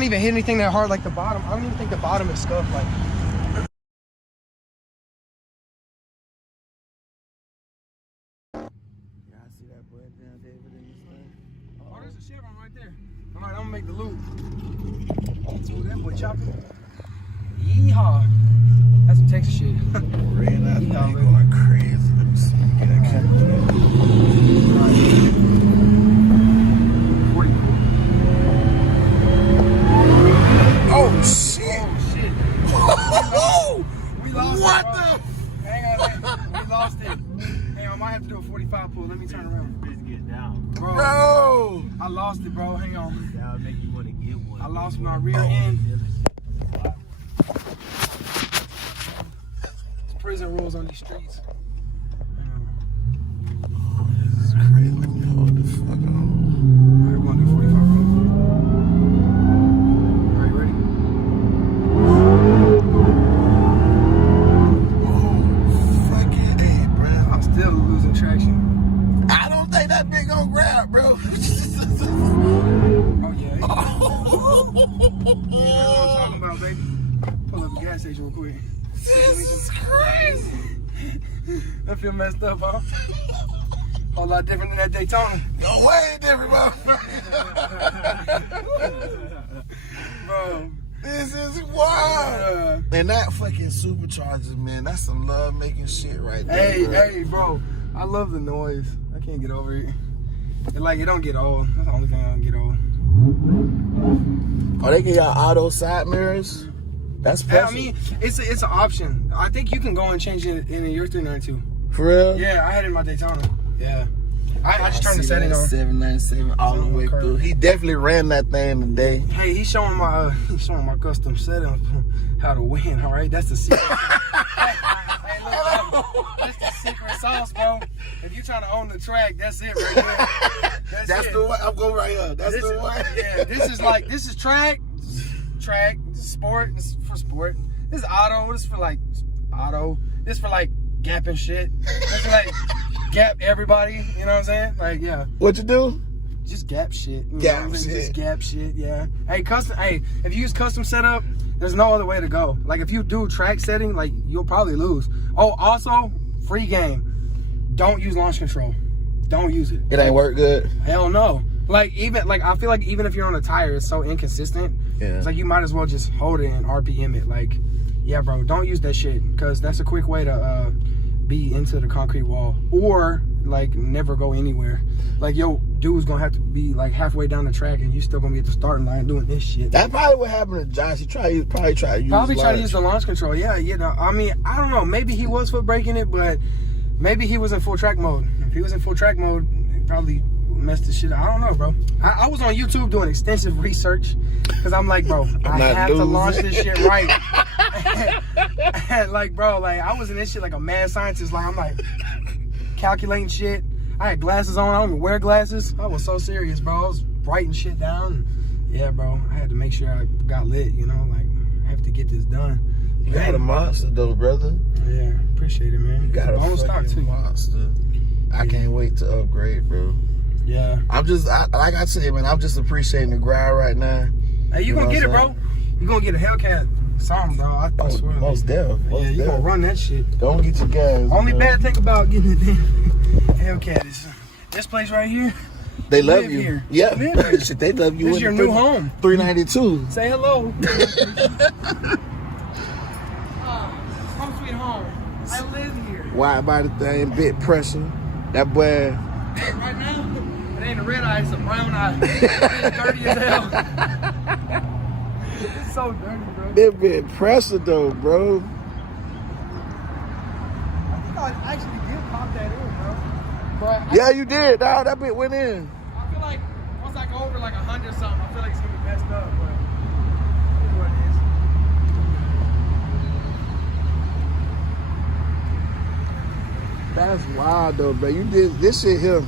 didn't even hit anything that hard like the bottom. I don't even think the bottom is scuffed. Like, yeah, I see that boy down David in this thing. oh, there's a Chevron right there. All right, I'm gonna make the loop. Oh, that boy chopping. Yeehaw. That's some Texas shit. Ran that thing going crazy. Let me see. Get that camera. Oh shit! Oh shit! We lost What it, the? Hang on, we lost it. Hang on, I might have to do a 45 pull. Let me turn around. Get down. Bro! I lost it, bro. Hang on. That'll make you want to get one. I lost my rear end. It's prison rules on these streets. This is crazy. Let me hold the fuck on. Alright, we're gonna do 45 roll. Alright, ready? Oh, fucking A, bro. I'm still losing traction. I don't think that bitch gonna grab, bro. Oh yeah. Yeah, that's what I'm talking about, baby. Pull up the gas station real quick. This is crazy. I feel messed up, huh? Whole lot different than that Daytona. No way different, bro. Bro. This is wild. And that fucking supercharger, man, that's some love making shit right there. Hey, bro. hey, bro. I love the noise. I can't get over it. It don't get old. That's the only thing I don't get old. Oh, they get y'all auto side mirrors? That's Yeah, special. I mean, it's an option. I think you can go and change it in your 392. For real? Yeah, I had it in my Daytona. Yeah. I just turned the setting on. 797 all the way through. He definitely ran that thing today. Hey, he's showing my custom setup how to win. All right, that's the secret. Hey, look, that's the secret sauce, bro. If you're trying to own the track, that's it right there. That's it. the one. I'm going right here. That's the one. Yeah, this is track. This is sport. This is for sport. This is auto. This is for like auto. This is for like Gap and shit. This is like Gap everybody. You know what I'm saying? Like, yeah. What you do? Just Gap shit. You know Gap what I'm saying? shit. Just Gap shit, yeah. Hey, if you use custom setup, there's no other way to go. Like, if you do track setting, like, you'll probably lose. Oh, also, free game. Don't use launch control. Don't use it. It ain't work good. Hell no. Like, I feel like even if you're on a tire, it's so inconsistent. Yeah. It's like you might as well just hold it and RPM it. Like, yeah, bro, don't use that shit, because that's a quick way to be into the concrete wall, or like never go anywhere. Like, yo, dude's gonna have to be like halfway down the track and you still gonna be at the starting line doing this shit. That's probably what happened to Josh. He probably tried to use Try to use the launch control. Yeah, you know, I mean, I don't know. Maybe he was foot braking it, but maybe he was in full track mode. If he was in full track mode, he probably messed the shit up. I don't know, bro. I was on YouTube doing extensive research, because I'm like, bro, I have to launch this shit right. Like, bro, like, I was in this shit like a mad scientist. Like, I'm like calculating shit. I had glasses on. I don't even wear glasses. I was so serious, bro. I was writing shit down. Yeah, bro. I had to make sure I got lit, you know? Like, I have to get this done. You got a monster, though, brother. Yeah, appreciate it, man. You got a fucking monster. I can't wait to upgrade, bro. Yeah. I'm just, like I said, man, I'm just appreciating the grind right now. Hey, you gonna get it, bro. You gonna get a Hellcat something, bro. I swear. Most definitely. Yeah, you gonna run that shit. Don't get your gas. Only bad thing about getting a damn Hellcat is this place right here. They love you. Here. Yeah. Shit, they love you. This is your new home. 392. Say hello. Home sweet home. I live here. Wide body thing, bit pressure. That boy. Right now, it ain't a red eye, it's a brown eye. It's dirty as hell. It's so dirty, bro. That bit pressure though, bro. I think I actually did pop that in, bro. But Yeah, you did, dog. That bit went in. I feel like once I go over like 100 something, I feel like it's gonna be messed up, but it is what it is. That's wild though, bro. You did this shit here.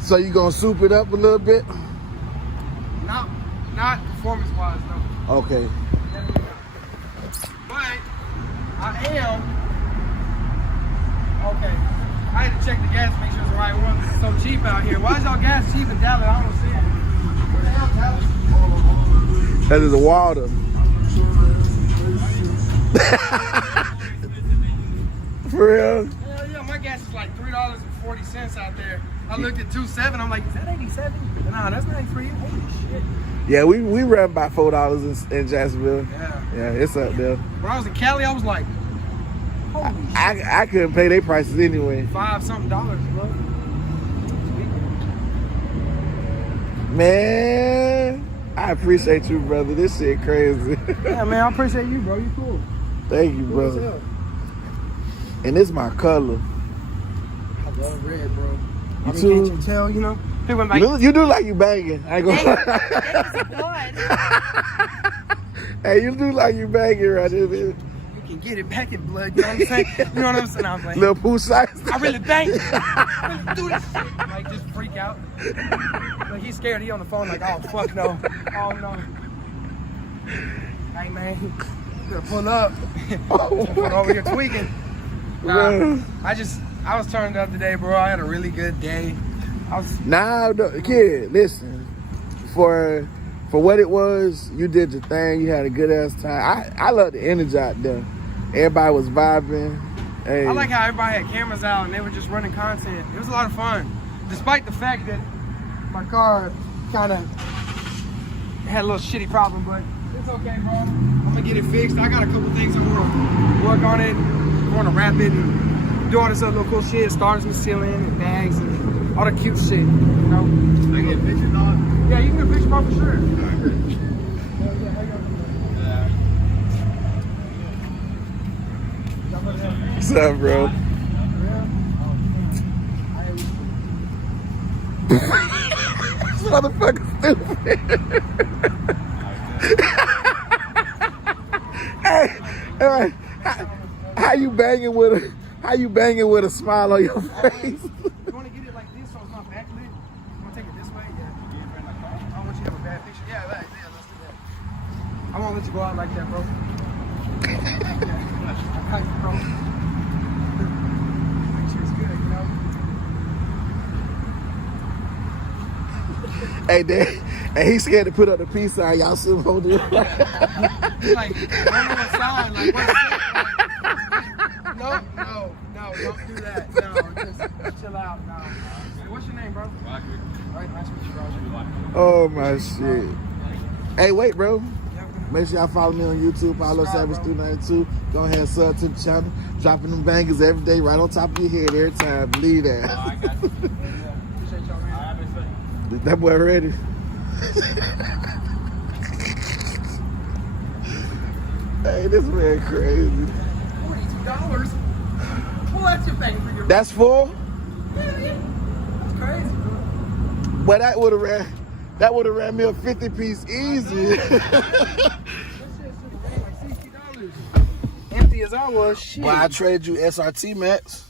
So you gonna soup it up a little bit? Not performance wise, no. Okay. Definitely not. But I am okay. I had to check the gas, make sure it's the right one. It's so cheap out here. Why is y'all gas cheap in Dallas? I don't see it. Where the hell That is a water. For real? Hell yeah, my gas is like $3.40 out there. I looked at 2.7. I'm like, is that 87? Nah, that's not for you. Holy shit. Yeah, we ran about $4 in Jacksonville. Yeah. Yeah, it's up there. When I was in Cali, I was like, holy shit. I couldn't pay their prices anyway. $5-something, bro. Man, I appreciate you, brother. This shit crazy. Yeah, man, I appreciate you, bro. You cool. Thank you, Cool as brother. hell. And this my color. I love red, bro. You I mean, too? can't you tell, you know? People like, You do like you banging. I ain't gonna Hey, you do like you banging right there, man. you can get it back in blood, you know what I'm saying? You know what I'm saying? I was like, Little poo size. I really bang. I really do this shit. Like, just freak out. Like, he's scared. He on the phone like, oh, fuck no. Oh, no. Hey, man, you better pull up. Pull over here tweaking. Nah, I was turned up today, bro. I had a really good day. Nah, no, kid, listen. For what it was, you did your thing. You had a good ass time. I love the energy out there. Everybody was vibing. Hey. I like how everybody had cameras out and they were just running content. It was a lot of fun. Despite the fact that my car kind of had a little shitty problem, but it's okay, bro. I'm gonna get it fixed. I got a couple things I'm gonna work on it. I wanna wrap it and do all this other little cool shit. Stars and ceiling and bags and all the cute shit, you know? I get a picture, dog. Yeah, you can get a picture, bro, for sure. What's up, bro? This motherfucker stupid. Hey, how you banging with a smile on your face? You want to get it like this so it's not backlit? You want to take it this way? Yeah. I don't want you to have a bad picture. Yeah, let's do that. I won't let you go out like that, bro. I got you, bro. Make sure it's good, you know? Hey, Dad, and he's scared to put up the peace sign. Y'all still holding it. He's like, I don't know what sign. Like, what's it? No, don't do that. No, just chill out. No. Hey, what's your name, bro? Roger. All right, nice to meet you, Roger. Oh, my shit. Hey, wait, bro. Make sure y'all follow me on YouTube, Paulo Savage 292. Go ahead and sub to the channel. Dropping them bangers every day, right on top of your head every time. Believe that. I got you. Appreciate y'all, man. That boy ready. Hey, this man crazy. $42. Well, that's your bang for your. That's full? Yeah. That's crazy, bro. Well, that would have ran me a 50-piece easy. That shit should have like $60. Empty as I was, shit. Well, I traded you SRT Max.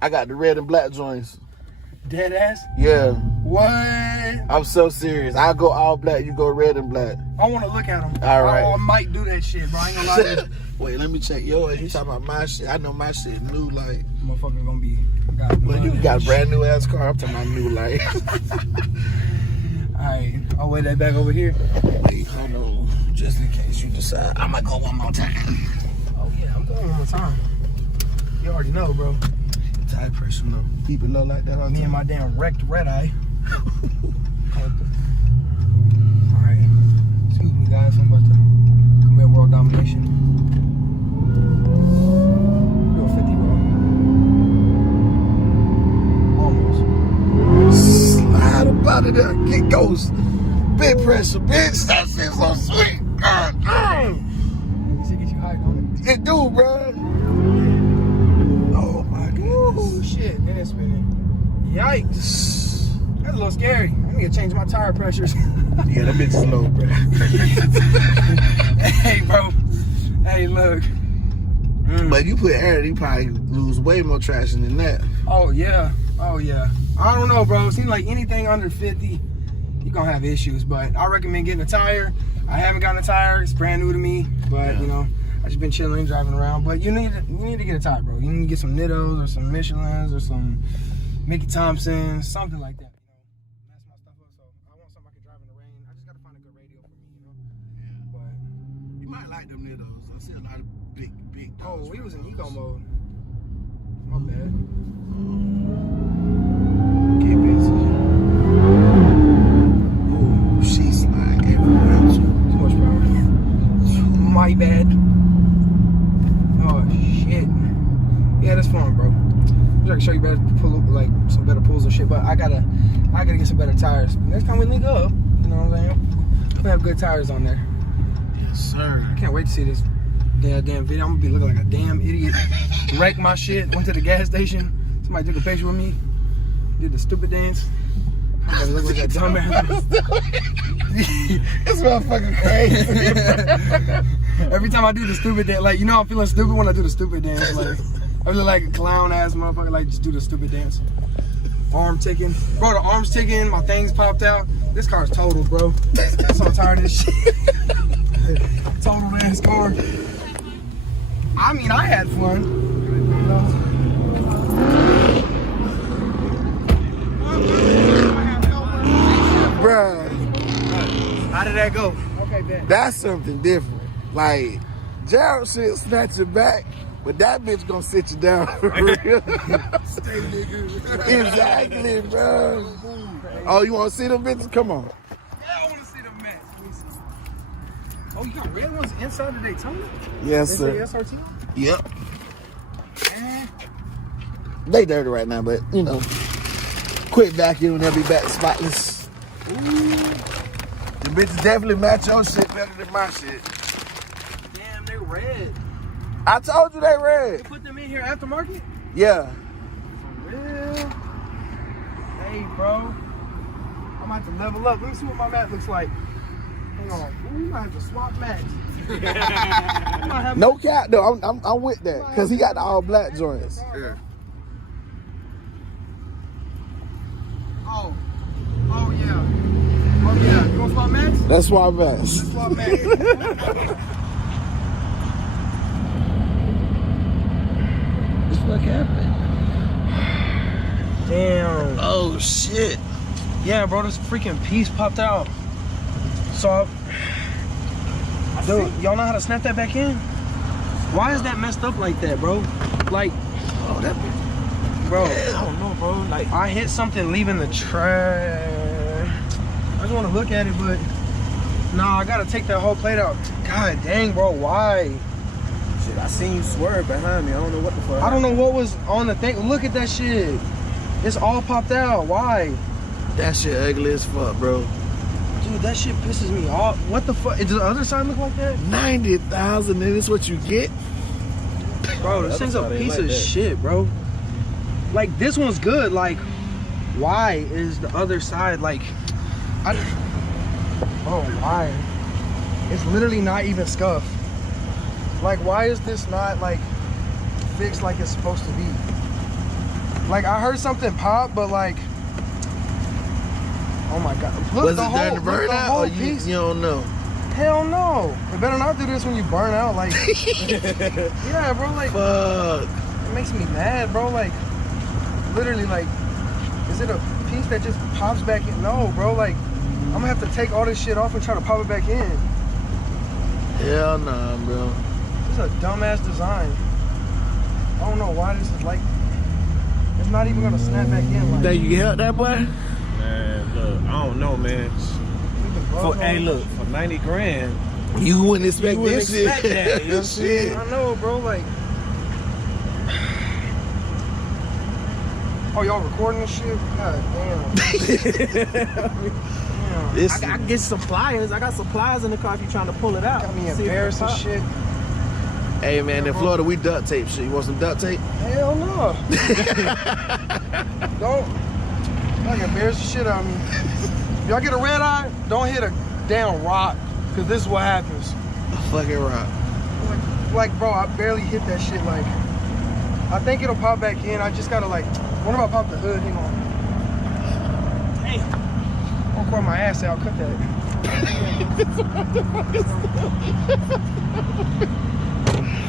I got the red and black joints. Dead ass? Yeah. What? I'm so serious. I go all black, you go red and black. I want to look at them. All right. I might do that shit, bro. I ain't gonna lie to you. Wait, let me check yours. You talking about my shit? I know my shit new, like. Motherfucker gonna be. Well, you got a brand new ass car. I'm talking about new, like. Alright, I'll weigh that back over here. Wait, hold on. Just in case you decide. I might go one more time. Oh, yeah, I'm going one more time. You already know, bro. Tire pressure low. Keep it low like that. Me and my damn wrecked Redeye. Alright. Excuse me, guys. I'm about to commit world domination. Do a 50, bro. Almost. Slide up out of there. Get ghost. Big pressure, bitch. That shit's so sweet. God damn. This shit get you high, don't it? It do, bro. Oh my Oh goodness. shit, and it's spinning. Yikes. That's a little scary. I need to change my tire pressures. Yeah, that bitch is low, bro. Hey, bro. Hey, look. But you put air, you probably lose way more traction than that. Oh, yeah. Oh, yeah. I don't know, bro. It seems like anything under 50, you're going to have issues. But I recommend getting a tire. I haven't gotten a tire. It's brand new to me. But, you know, I just been chilling, driving around. But you need to get a tire, bro. You need to get some Nittos or some Michelins or some Mickey Thompsons, something like that. You know, mess my stuff up. So I want something I can drive in the rain. I just got to find a good like them niggas. I see a lot of big Oh, dogs. we was in eco mode. My bad. Oh, she slide everywhere. Too much power. My bad. Oh shit. Yeah, that's fun, bro. I can show you better pull up, like some better pulls and shit, but I gotta get some better tires. Next time we link up, you know what I'm saying? We have good tires on there. Yes, sir. I can't wait to see this damn video. I'm gonna be looking like a damn idiot. Wrecked my shit. Went to the gas station. Somebody took a picture with me. Did the stupid dance. I'm gonna look like that dumbass. This motherfucker crazy. Every time I do the stupid dance, like, you know I'm feeling stupid when I do the stupid dance. Like, I look like a clown ass motherfucker, like just do the stupid dance. Arm ticking. Bro, the arm's ticking, my things popped out. This car's total, bro. I'm so tired of this shit. Total ass car. I mean, I had fun. You know? Bruh, How did that go? Okay, bet. that's something different. Like, Gerald shit snatch your back, but that bitch gonna sit you down for real. Stay, nigga. Exactly, bro. Oh, you wanna see them bitches? Come on. Yeah, I want to see the match. Let me see. Oh, you got red ones inside the Daytona? Yes, They sir. say SRT? Yep. Eh. They dirty right now, but you know, quick vacuum and they'll be back spotless. The bitches definitely match your shit better than my shit. Damn, they red. I told you they They red. put them in here aftermarket? Yeah. For real? Hey, bro. I'm about to level up. Let me see what my mat looks like. Hang on. Ooh, we might have to swap mats. No cap though. I'm with that because he got the all black joints. Yeah. Oh. Oh, yeah. Oh, yeah. You want to swap mats? That's why I'm Let's swap mats. What happened? Damn. Oh shit. Yeah, bro, this freaking piece popped out. So, dude, y'all know how to snap that back in? Why is that messed up like that, bro? Like, Oh, that bitch. bro, I don't know, bro. Like, I hit something leaving the trash. I just want to look at it, but nah, I gotta take that whole plate out. God dang, bro, why? shit, I seen you swerve behind me. I don't know what the fuck. I don't know what was on the thing. Look at that shit. It's all popped out. Why? That shit ugly as fuck, bro. Dude, that shit pisses me off. What the fuck? Does the other side look like that? 90,000 and this what you get? Bro, this The thing's other a side ain't piece like of that. shit, bro. Like, this one's good. Like, why is the other side like... Oh, why? It's literally not even scuffed. Like, why is this not, like, fixed like it's supposed to be? Like, I heard something pop, but, like... Oh, my God. Look, Was the it whole, during the look, the burnout whole or you piece. don't know? Hell no. You better not do this when you burn out. Like, yeah, bro, like... Fuck. It makes me mad, bro. Like, literally, like, is it a piece that just pops back in? No, bro. Like, I'm gonna have to take all this shit off and try to pop it back in. Hell nah, bro. This is a dumbass design. I don't know why this is like. It's not even gonna snap back in. Like, Think you can help that boy? Man, look, I don't know, man. Hey, look, for 90 grand, You wouldn't expect you wouldn't this shit. expect that. You know what I'm saying? I know, bro. Like, oh, y'all recording this shit? God damn. This I can get some pliers. I got some pliers in the car if you're trying to pull it out. Got me See if it embarrassed and pop. shit. Hey man, in Florida we duct tape shit. You want some duct tape? Hell no. Don't embarrass the shit out of me. If y'all get a red eye, don't hit a damn rock, cause this is what happens. A fucking rock. Like, bro, I barely hit that shit. Like, I think it'll pop back in. I just gotta like, what if I pop the hood? Hang on. Damn. I'll pour my ass out. Cut that.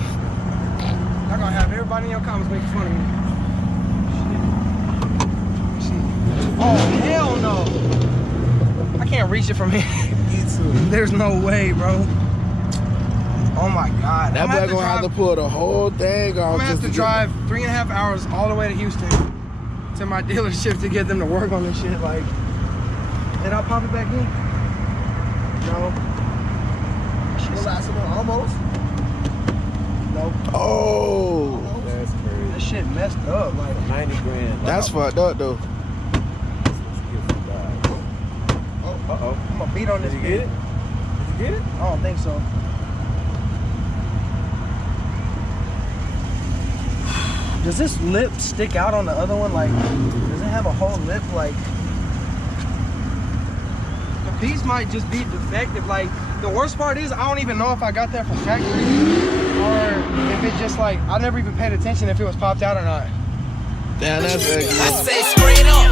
Y'all gonna have everybody in your comments making fun of me. Shit. Oh, hell no. I can't reach it from here. There's no way, bro. Oh my God. That boy gonna have to pull the whole thing off. I'm gonna have to drive 3.5 hours all the way to Houston to my dealership to get them to work on this shit. Like, then I'll pop it back in. No. Almost. Nope. Oh. That's crazy. This shit messed up. Like 90 grand. That's fucked up though. Uh-oh. I'm gonna beat on this. Did you get it? Did you get it? I don't think so. Does this lip stick out on the other one? Like, does it have a whole lip? Like, the piece might just be defective. Like, the worst part is I don't even know if I got that from factory or if it just like, I never even paid attention if it was popped out or not. Damn, that's ugly. I say straight up.